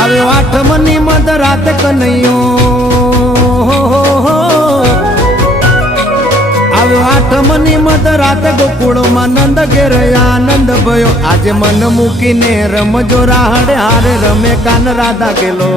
આવ્યો આઠમની મધ રાત કનૈયો, આવ્યો આઠમની મધ રાત ગોકુળમાં નંદ ઘેર આનંદ ભયો. આજે મન મૂકીને રમજો રાહડે હારે રમે કાન રાધા કેલો.